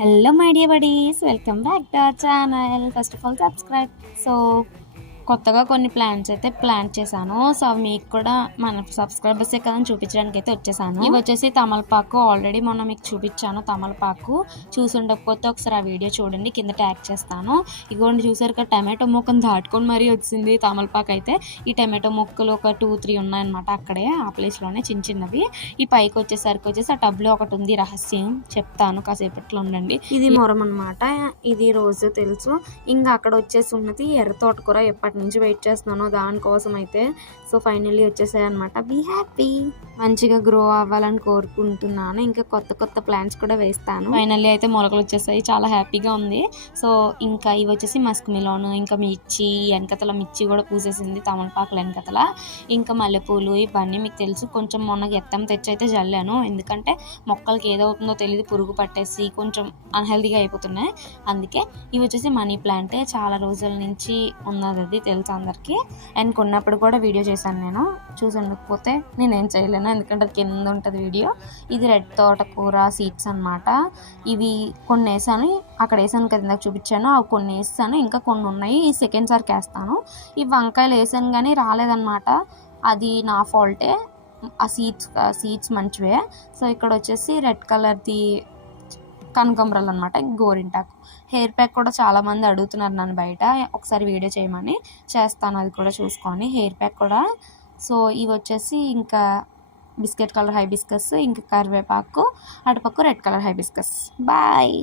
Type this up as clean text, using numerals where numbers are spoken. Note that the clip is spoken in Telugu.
Hello my dear buddies, welcome back to our channel. First of all, subscribe. So కొత్తగా కొన్ని ప్లాంట్స్ అయితే ప్లాంట్ చేశాను. సో అవి మీకు కూడా మన సబ్స్క్రైబర్సే కదా అని చూపించడానికి అయితే వచ్చేసాను. ఇవి వచ్చేసి తమలపాకు. ఆల్రెడీ మొన్న మీకు చూపించాను తమలపాకు. చూసుండకపోతే ఒకసారి ఆ వీడియో చూడండి, కింద ట్యాగ్ చేస్తాను. ఇగోండి చూసారు కదా, టమాటో మొక్కను దాటుకొని మరీ వచ్చింది తమలపాకు అయితే. ఈ టమాటో మొక్కలు ఒక 2-3 ఉన్నాయన్నమాట అక్కడే, ఆ ప్లేస్లోనే చిన్న చిన్నవి. ఈ పైకి వచ్చేసరికి ఆ టబ్లో ఒకటి ఉంది, రహస్యం చెప్తాను, కాసేపట్లో ఉండండి. ఇది మొరం అనమాట, ఇది రోజు తెలుసు. ఇంకా అక్కడ వచ్చేసి ఉన్నది ఎర్ర తోటకూర. ఎప్పటి నుంచి వెయిట్ చేస్తున్నాను దానికోసం అయితే. సో ఫైనల్లీ వచ్చేసాయి అనమాట. బీ హ్యాపీ, మంచిగా గ్రో అవ్వాలని కోరుకుంటున్నాను. ఇంకా కొత్త కొత్త ప్లాంట్స్ కూడా వేస్తాను. ఫైనల్లీ అయితే మొలకలు వచ్చేసాయి, చాలా హ్యాపీగా ఉంది. సో ఇంకా ఇవి వచ్చేసి మస్క్ మిలోన్, ఇంకా మిర్చి, వెనకతల మిర్చి కూడా పూసేసింది తమలపాకులు వెనకతల. ఇంకా మల్లెపూలు, ఇవన్నీ మీకు తెలుసు. కొంచెం మొన్న గెత్తం తెచ్చి అయితే జల్లాను, ఎందుకంటే మొక్కలకి ఏదవుతుందో తెలియదు, పురుగు పట్టేసి కొంచెం అన్హెల్దీగా అయిపోతున్నాయి. అందుకే ఇవి వచ్చేసి మనీ ప్లాంట్, చాలా రోజుల నుంచి ఉన్నది, అది తెలుసు అందరికీ. అండ్ కొన్నప్పుడు కూడా వీడియో చేశాను నేను, చూసి ఉండకపోతే నేనేం చేయలేను, ఎందుకంటే అది కింద ఉంటుంది వీడియో. ఇది రెడ్ తోటకూర సీడ్స్ అనమాట. ఇవి కొన్ని వేసాను, అక్కడ వేసాను కదా ఇందాక చూపించాను, అవి కొన్ని వేసాను, ఇంకా కొన్ని ఉన్నాయి, ఈ సెకండ్ సారికి వేస్తాను. ఈ వంకాయలు వేసాను కానీ రాలేదన్నమాట, అది నా ఫాల్టే. ఆ సీడ్స్ మంచివే. సో ఇక్కడ వచ్చేసి రెడ్ కలర్ది కనకాంబరాలు అనమాట, గోరింటాకు. హెయిర్ ప్యాక్ కూడా చాలామంది అడుగుతున్నారు నన్ను బయట, ఒకసారి వీడియో చేయమని, చేస్తాను అది కూడా చూసుకొని, హెయిర్ ప్యాక్ కూడా. సో ఇవి వచ్చేసి ఇంకా బిస్కెట్ కలర్ హైబిస్కస్, ఇంకా కరివేపాకు, అటుపక్క రెడ్ కలర్ హైబిస్కస్. బాయ్.